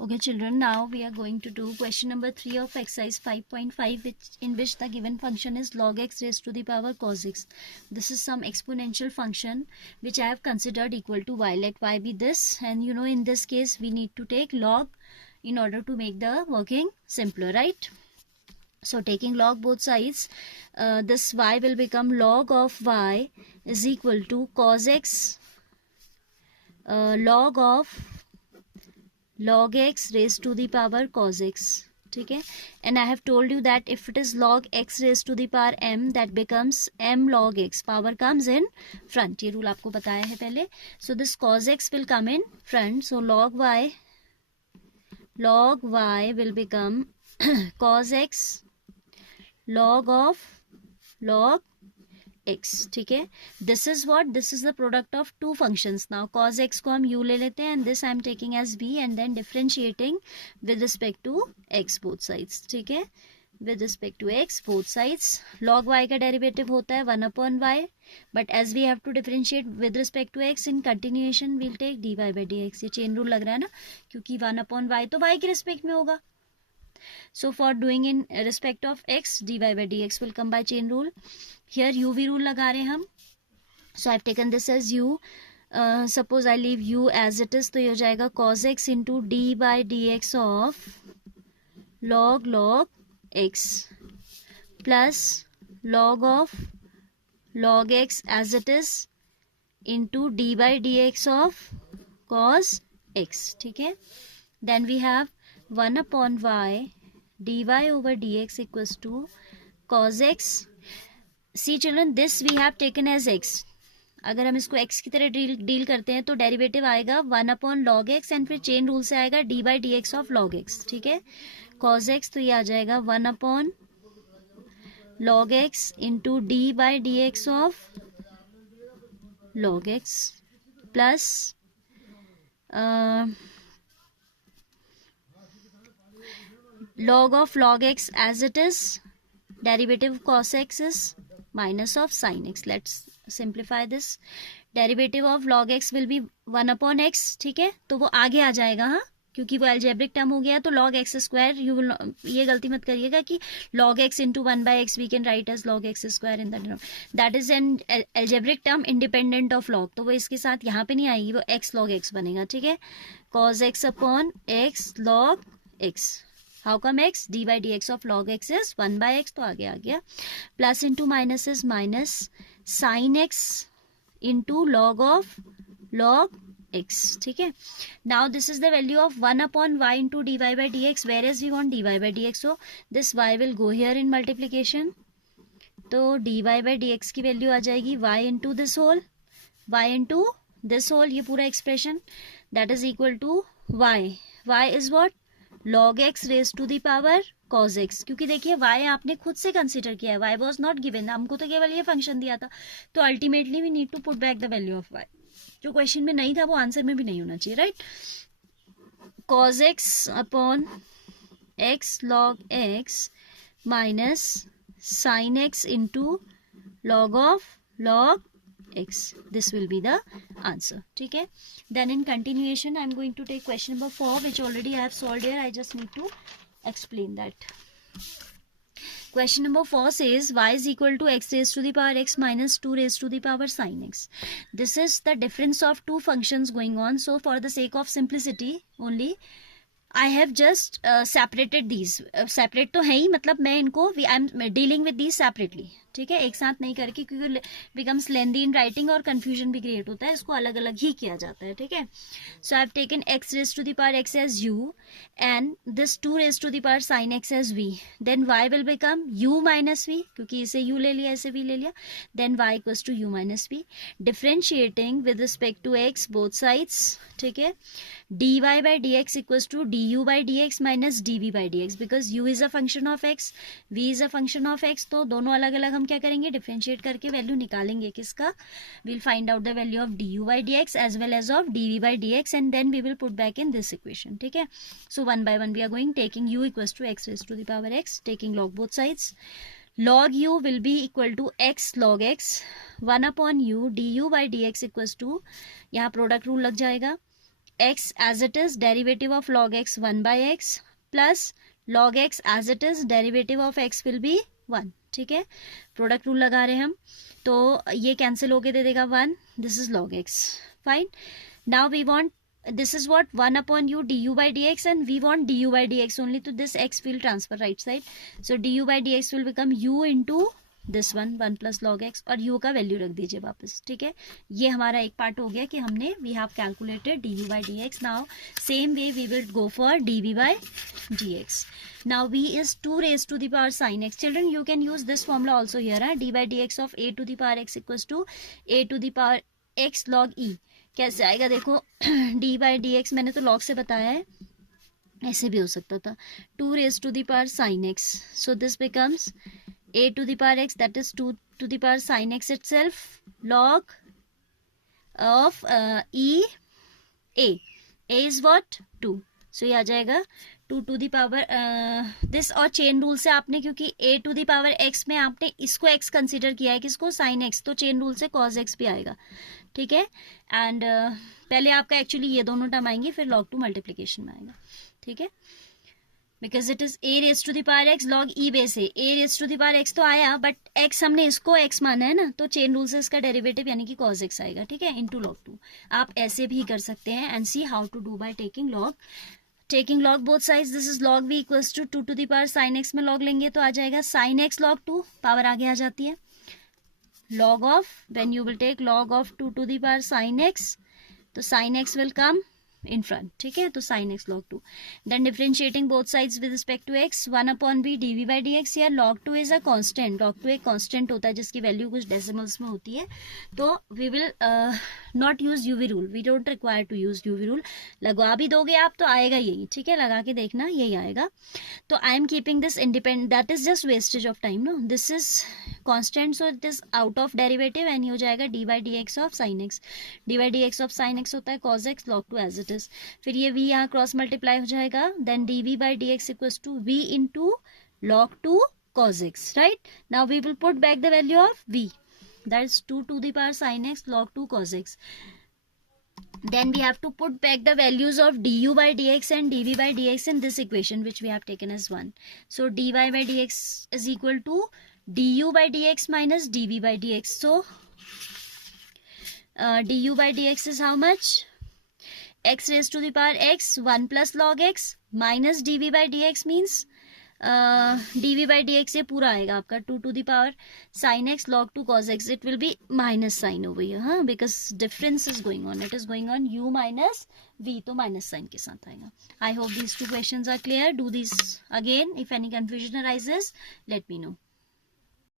Okay children, now we are going to do question number 3 of exercise 5.5, in which the given function is log x raised to the power cos x. This is some exponential function which I have considered equal to y. Let y be this, and in this case we need to take log in order to make the working simpler, right? So taking log both sides, this y will become log of y is equal to cos x log of log x raised to the power cos x. ठीक है, and I have told you that if it is log x raised to the power m, that becomes m log x. Power comes in front. ये rule आपको बताया है पहले. So this cos x will come in front. So log y will become cos x log of log x. ठीक है, this is the product of two functions. Now cos x को हम u ले लेते हैं, and this I am taking as b, and then differentiating with respect to x both sides. ठीक है, with respect to x both sides. log y का derivative होता है 1/y, but as we have to differentiate with respect to x in continuation, we'll take dy by dx. ये chain rule लग रहा है ना, क्योंकि 1/y तो y के रिस्पेक्ट में होगा. So for doing in respect of x, dy by dx will come by chain rule. Here uv rule लगा रहे हैं हम. So I've taken this as u. Suppose I leave u as it is, तो ये हो जाएगा cos x into d by dx of log x plus log of log x as it is into d by dx of cos x. ठीक है, then we have 1/y dy over dx equals to cos x. See children, this we have taken as x. अगर हम इसको x की तरह deal करते हैं तो डेरिवेटिव आएगा 1/log x, एंड फिर चेन रूल से आएगा d by dx of log x. ठीक है, cos x तो ये आ जाएगा 1/log x into d by dx of log x plus log of log x as it is, derivative of cos x is minus of sin x. Let's simplify this. Derivative of log x will be 1/x. ठीक है, तो वो आगे आ जाएगा, हाँ, क्योंकि वो algebraic term हो गया. तो log x square, ये गलती मत करिएगा कि log x into 1/x we can write as log x square in that. That is an algebraic term independent of log. तो वो इसके साथ यहाँ पे नहीं आएगी, वो x log x बनेगा. ठीक है, cos x upon x log x. How come x? d by dx of log x is 1/x, तो आगे आ गया. Plus into minus is minus sin x into log of log x. ठीक है, now this is the value of 1/y into dy by dx, whereas we want dy by dx, so this y will go here in multiplication. तो dy by dx की value आ जाएगी y into this whole, ये पूरा expression, that is equal to y is what? log x raised to the power cos x. क्योंकि देखिए y आपने खुद से कंसिडर किया है, y was not given, हमको तो केवल ये फंक्शन दिया था. तो ultimately we need to put back the value of y. जो क्वेश्चन में नहीं था वो आंसर में भी नहीं होना चाहिए, right? cos x upon x log x minus sin x into log of log x. This will be the answer. ठीक है, then in continuation I am going to take question number 4, which already I have solved here. I just need to explain that. Question number 4 says y is equal to x raised to the power x minus 2 raised to the power sin x. This is the difference of two functions going on. So for the sake of simplicity only, I have just separated these. Separate तो है ही, मतलब मैं इनको I am dealing with these separately. ठीक है, एक साथ नहीं करके, क्योंकि बिकम्स लेंदी इन राइटिंग और कंफ्यूजन भी क्रिएट होता है, इसको अलग अलग ही किया जाता है. ठीक है, so I have taken x raise to the power x as u and this 2 raise to the power sin x as v. Then y will become u minus v, क्योंकि इसे u ले लिया, इसे v ले लिया. Then y equals to u minus v. Differentiating with respect to x both sides. ठीक है, dy by dx equals to du by dx minus dv by dx, because u is a function of x, v is a function of x. तो दोनों अलग अलग हम क्या करेंगे, differentiate करके वैल्यू निकालेंगे किसका. we'll find out the value of du by dx as well as of dv by dx, and then we will put back in this equation. ठीक है, so one by one we are going, taking u equals to x raised to the power x, taking log both sides. log u will be equal to x log x 1/u du by dx equals to, यहाँ product rule लग जाएगा, x as it is derivative of log x 1 by x plus log x as it is derivative of x will be 1. ठीक है, product rule लगा रहे हैं हम, तो ये कैंसिल होके दे देगा 1. This is log x. Fine. Now we want, this is what 1 upon u du by dx, and we want du by dx only, तो this x will transfer right side, so du by dx will become u into this one 1 plus log x, और u का value रख दीजिए वापस. ठीक है, ये हमारा एक पार्ट हो गया कि हमने we have calculated du by dx. now same way we will go for dv by dx. now v is 2 raised to the power sin x. children you can use this formula also here. d by dx of a to the power x equals to a to the power x log e. कैसे आएगा देखो, d by D x मैंने तो log से बताया है, ऐसे भी हो सकता था, 2 raised to the power sin x, so this becomes a to the power x, that is 2 to the power sin x itself, log of e a is what 2, so ये आ जाएगा 2 to the power this, और chain rule से आपने, क्योंकि a to the power x में आपने इसको x consider किया है, किसको, sin x, तो चेन रूल से cos x भी आएगा. ठीक है, एंड पहले आपका एक्चुअली ये दोनों टर्म आएंगे, फिर log 2 मल्टीप्लीकेशन में आएगा. ठीक है, because it is a raise to the power x log e base है. a raise to the power x तो आया, बट x हमने इसको x माना है ना, तो चेन रूल से इसका डेरिवेटिव यानी कि cos x आएगा. ठीक है, इनटू log 2. आप ऐसे भी कर सकते हैं, and see how to do by taking log both sides. This is log v equals to 2 to the power sin x में log लेंगे तो आ जाएगा sin x log 2, पावर आगे आ जाती है, log of, when you will take log of 2 to the power sin x, तो sin x will come in front. ठीक है, तो sin x log 2. then differentiating both sides with respect to x, 1 upon v dv by dx. here log 2 is a constant, log 2 एक constant होता है जिसकी value कुछ decimals में होती है, तो we will not use uv rule, we don't require to use uv rule. लगवा भी दोगे आप तो आएगा यही. ठीक है, लगा के देखना यही आएगा. तो I am keeping this independent, that is just wastage of time, no, this is constant, so it is out of derivative, and ये हो जाएगा d by dx of sin x. d by dx of sin x होता है cos x log 2 as it is. फिर ये v यहाँ cross multiply हो जाएगा, then dv by dx equals to v into log 2 cos x. right, now we will put back the value of v, that is 2 to the power sin x log 2 cos x. then we have to put back the values of du by dx and dv by dx in this equation which we have taken as 1. so dy by dx is equal to du by dx minus dv by dx. so du by dx is how much, x raised to the power x 1 plus log x minus dv by dx means dv by dx ये पूरा आएगा आपका 2 to the power sin x log 2 cos x. it will be minus sign over here, हाँ, because difference is going on, it is going on u minus v, तो minus sign के साथ आएगा. I hope these two questions are clear. do these again, if any confusion arises let me know.